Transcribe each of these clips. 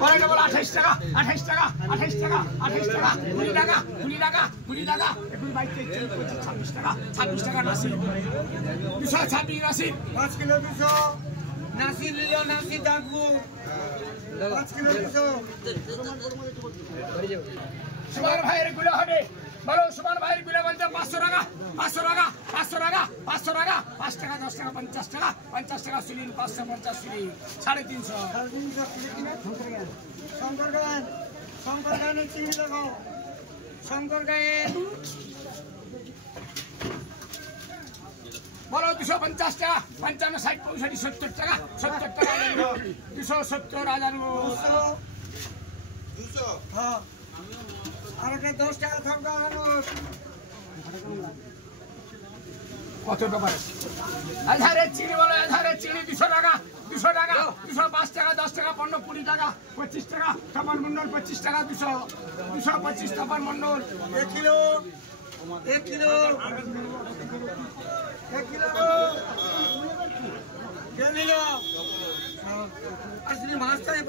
বড়টা বলো 28 টাকা 28 টাকা 28 টাকা 28 টাকা 20 টাকা 20 টাকা 20 টাকা 21 22 23 26 টাকা 26 টাকা নাসির 226 নাসির 5 কিলো 200 নাসির লিলো নাসির দাগু 5 কিলো 200 সুমান ভাইয়ের গুলো হবে বলো সুমান ভাইয়ের গুলো বলতে 500 টাকা 500 টাকা 500 টাকা 500 টাকা 5 টাকা 10 টাকা 50 টাকা 50 টাকা সিলিন 550 সিলিন 350 শঙ্কর গায়ের চিংড়ি লাগাও শঙ্কর গায়ের বলো 250 টাকা 55 60 65 70 টাকা 70 টাকা 270 হাজার 200 হ্যাঁ আর একটা 10 টাকা থাকা কত ব্যাপার আধারে চিনি বলো আধারে চিনি 200 টাকা 200 টাকা 205 টাকা 10 টাকা 15 20 টাকা 25 টাকা তপন মন্ডল 25 টাকা 200 225 Tapan Mondal 1 kilo 1 kilo 1 kilo গেলিলো আসলে মাছটাই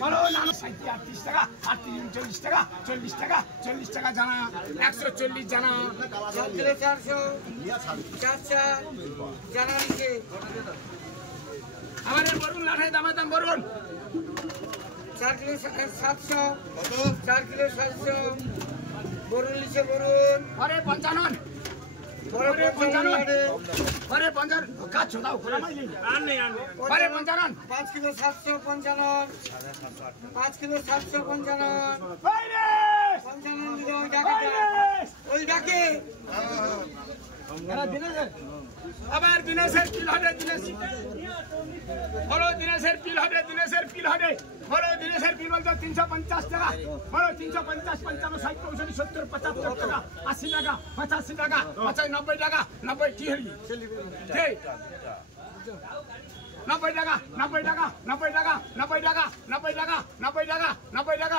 বলো নানো 38 টাকা 38 40 টাকা 40 টাকা 40 টাকা জানা 140 জানা 7 কিলো 400 জানা নিচে আমাদের বরুণ লাঠাই দামের দাম বরুণ 4 কিলো 700 4 কিলো 700 বরুণ নিচে বরুণ আরে 55 আরে 55 আরে 55 কাছো দাও খোলা মাইলি আরে 55 5 কিলো 755 5 কিলো 755 বাইরে 55 দিলো ওই ডাকে আবার দিনেশের পিল হবে বলো দিনেশের পিল হবে বলো দিনেশের পিল বলতো 350 টাকা বলো 350 55 60 65 70 75 টাকা 80 টাকা 85 টাকা 90 টাকা 90 কি হলি ঠিক 90 টাকা 90 টাকা 90 টাকা 90 টাকা 90 টাকা 90 টাকা 90 টাকা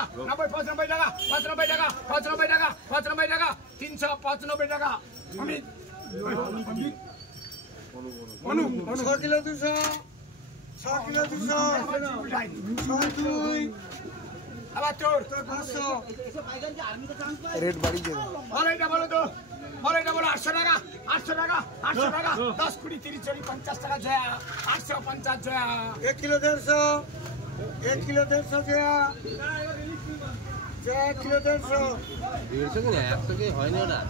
95 টাকা 95 টাকা 95 টাকা 95 টাকা 395 টাকা আমি 6 কিলো 200 6 কিলো 200 2 আবার তোর 500 রেট বাড়িয়ে দেবে বলো এটা বলো তো বলো এটা বলো 800 টাকা 800 টাকা 800 টাকা 10 20 30 40 50 টাকা জয়া 850 জয়া 1 কিলো 150 1 কিলো 150 জয়া 1 কিলো 150 150 কি 100 কি হয়নি ওটা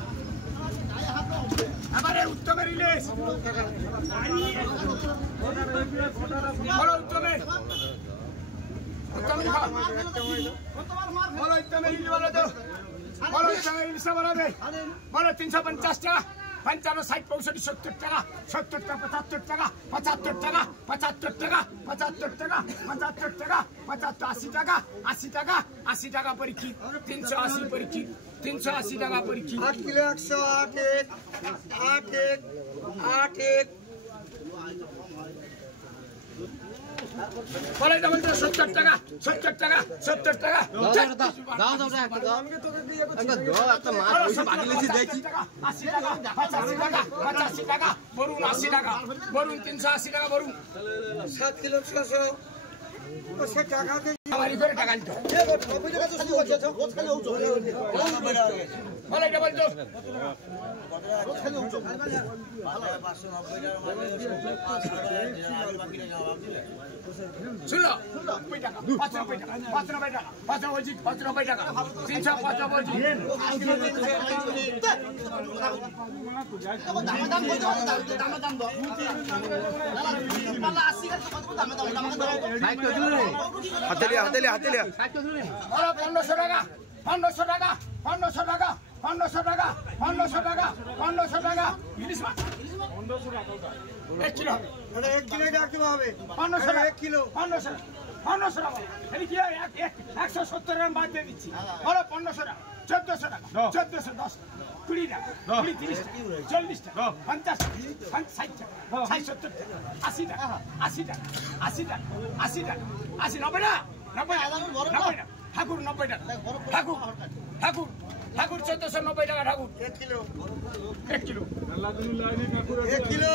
আমারে উত্তমের ইলিশ বলো উত্তমের বলো উত্তমের ইলিশ বলো তো বলো উত্তমের ইলিশ বানাবে বলো 350 টাকা 55 60 65 70 টাকা 70 টাকা 75 টাকা 75 টাকা 75 টাকা 75 টাকা 75 টাকা 75 80 টাকা 80 টাকা 80 টাকা পরীক্ষিত 380 পরীক্ষিত 380 টাকা পরীক্ষিত 8 কিলো 100 8 বলে এটা বলতে 70 টাকা 70 টাকা 70 টাকা দাও একটা মাছ পয়সা বাকি লেছি দেখি 80 টাকা 85 টাকা 85 টাকা বরুণ 80 টাকা বরুণ 380 টাকা বরুণ 7 কিলো 600 ও সে টাকা দিয়ে আমারই করে টাকা দিতে বলে এটা বলতো শুনলো 90 টাকা 95 টাকা 95 টাকা 95 টাকা হাতেলিয়া 1500 টাকা 1500 টাকা 1500 টাকা 1500 টাকা 1500 টাকা 1500 টাকা ইলিশ মাছ 1 কিলো মানে 1 কিলো রাখতে হবে 1500 টাকা 1 কিলো 1500 টাকা এই কি 170 গ্রাম বাদ দিয়ে দিচ্ছি বলো 1500 টাকা 1400 টাকা 1410 20 টাকা 20 30 টাকা 40 টাকা 50 টাকা 60 টাকা 70 টাকা 80 টাকা 80 টাকা 80 টাকা 80 টাকা 80 90 টাকা 90 টাকা ঠাকুর 90 টাকা ঠাকুর ঠাকুর 1490 টাকা ঠাকুর 1 কিলো 1 কিলো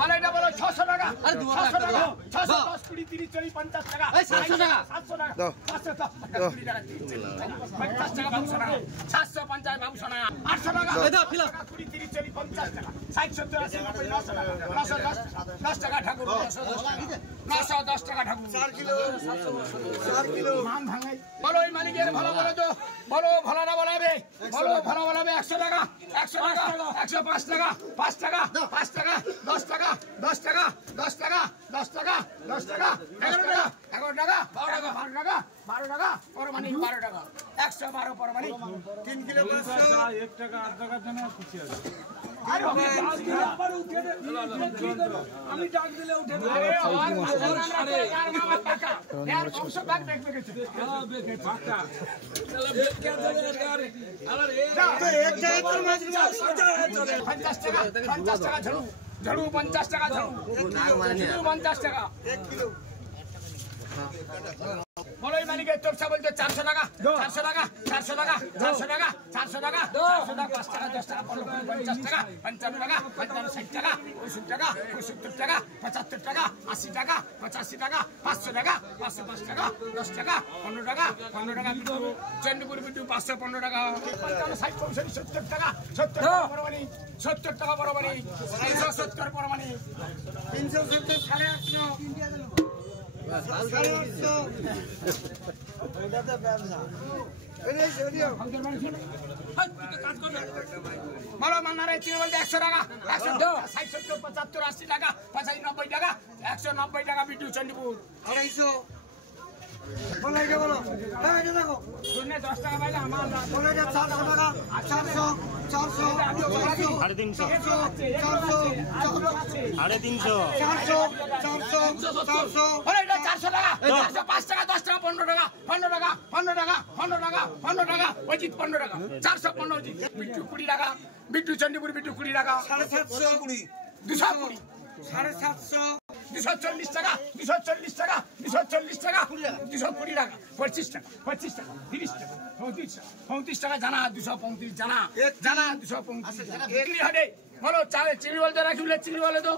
মালাইটা বলো 600 টাকা 600 টাকা 610 20 30 40 50 টাকা 700 টাকা 700 টাকা 510 টাকা 20 টাকা 50 টাকা 500 টাকা 750 500 টাকা 800 টাকা 20 30 40 50 টাকা 60 70 80 90 900 টাকা 910 টাকা ঠাকুর 910 টাকা ঠাকুর 4 কিলো মান ভাঙাই বলো এই মালিকের ভালো বলো তো বলো ভালোটা বলাবে বলো ভালো বলাবে 100 টাকা 100 টাকা 105 টাকা 5 টাকা 5 টাকা 10 টাকা 10 টাকা 10 টাকা 10 টাকা 10 টাকা 11 টাকা 11 টাকা 12 টাকা 12 টাকা পরমানি 12 টাকা 112 পরমানি 3 কিলো 500 1 টাকা 8 টাকার জন্য খুশি আছে আবার উঠে দে আমি ডাক দিলে উঠে দে আরে আর মামা টাকা यार 500 টাকা দেখবে গেছে হ্যাঁ দেখে ফাটা চলে বেল কে চলে আরে আরে এক জায়গায় তোর মাছ 50 টাকা ঝাড়ু ঝাড়ু 50 টাকা ঝাড়ু 50 টাকা 1 কিলো বলো এই মালিকের তোরসা বলতে 400 টাকা 400 টাকা 400 টাকা 400 টাকা 400 টাকা 400 টাকা 5 টাকা 10 টাকা 50 টাকা 55 টাকা 55 60 টাকা 69 টাকা 70 টাকা 75 টাকা 80 টাকা 85 টাকা 500 টাকা 505 টাকা 10 টাকা 15 টাকা 15 টাকা বিটু চন্ডীপুর বিটু 515 টাকা 55 60 70 টাকা 70 টাকা বরাবরই 70 টাকা বরাবরই 370 বরাবরই 370 বলো মান্নারে চিনি বলতে 100 টাকা 100 60 70 75 80 টাকা 85 90 টাকা 190 টাকা বিটু চন্ডীপুর 250 বলো এটা বলো এই যে দেখো শুনে 10 টাকা পাইলে আমার বলো এটা 400 টাকা 400 400 350 বলো এটা 400 টাকা 405 টাকা 10 টাকা 15 টাকা 15 টাকা 15 টাকা 15 টাকা 15 টাকা অজিত 15 টাকা 415 অজিত বিটু 20 টাকা বিটু চন্ডীপুর বিটু 20 টাকা 750 220 750 240 টাকা 240 টাকা 240 টাকা 220 টাকা 25 টাকা 25 টাকা 30 টাকা 35 টাকা জানা 235 জানা 235 একলি হদে বলো চালে চিনি বলতে রাখি বলে চিনি বলে তো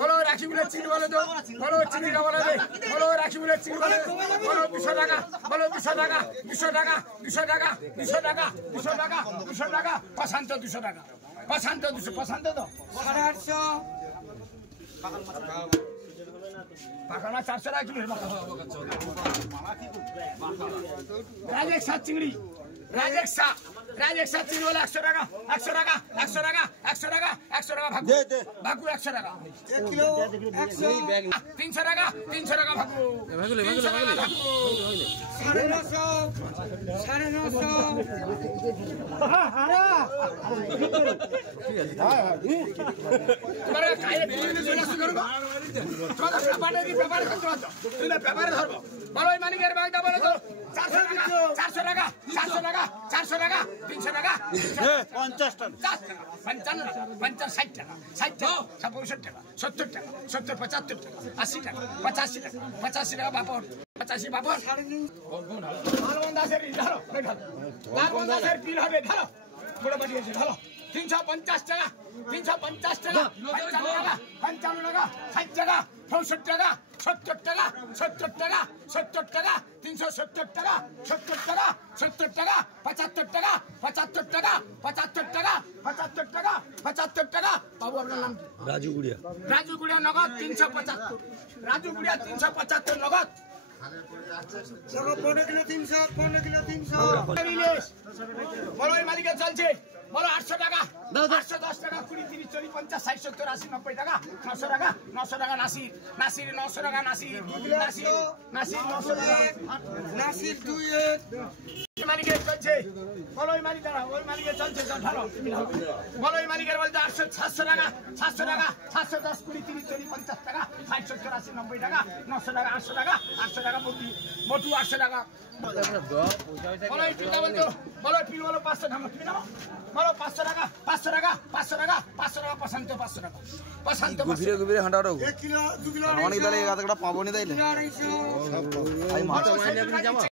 বলো রাখি বলে চিনি বলে তো বলো চিনি কা বলে বলো রাখি বলে চিনি বলে বলো 200 টাকা বলো 200 টাকা 200 টাকা 200 টাকা 200 টাকা 200 টাকা 200 টাকা পাশান্ত 200 টাকা পাশান্ত 200 পাশান্ত তো 850 পাখানা 400 টাকা কিলো রাজেশা চিংড়ি রাজেশা চিংড়ি বলে 100 টাকা 100 টাকা 100 টাকা 100 টাকা 100 টাকা ভাগু ভাগু 100 টাকা 1 কিলো 100 300 টাকা 300 টাকা ভাগু ভাগুলে 950 তোমারে কায়ে দিলে চলে আসু করব তোমাদের পেপারে করতে হতো তুমি পেপারে ধরবো বলো এই মানিকের ব্যাগটা বলো তো 400 টাকা 400 টাকা 400 টাকা 400 টাকা 300 টাকা 50 টাকা 55 টাকা 50 60 টাকা 60 টাকা 65 টাকা 70 টাকা 70 75 টাকা 80 টাকা 85 টাকা 85 টাকা বাপর 85 বাপর লালবন্দাসের ধরো লালবন্দাসের বিল হবে ধরো বড় বাড়িয়েছে ধরো 350 টাকা 350 টাকা 55 টাকা 60 টাকা 65 টাকা 70 টাকা 70 টাকা 70 টাকা 370 টাকা 70 টাকা 70 টাকা 75 টাকা 75 টাকা 75 টাকা 75 টাকা 75 টাকা বাবু আপনার নাম রাজু গুড়িয়া নগদ 375 রাজু গুড়িয়া 375 নগদ 15 কিলো 300 বলো এই মালিকের চলছে বলো 800 টাকা 810 টাকা 20 30 40 50 60 70 80 90 টাকা 900 টাকা 900 টাকা নাসির 900 টাকা নাসির 900 টাকা নাসির 2 মালিকের চলছে বলো এই মালিক দাঁড়া ওই মালিকের চলছে ধরো বলো এই মালিকের বলতে 700 টাকা 710 20 30 40 50 টাকা 60 70 80 90 টাকা 900 টাকা 800 টাকা মোটু 800 টাকা বলো এই পিতা বলতো বলো পিল বলো 500 টাকা তুমি নাও বলো 500 টাকা 500 টাকা 500 টাকা 500 টাকা 500 টাকা প্রশান্ত গভীরে গভীরে হাঁটা ওটা 1 কিলো 2 কিলো অনেক তাহলে এই গাছটা পাবো নি তাইলে আড়াইশো আমি মাছ বড় সাইজের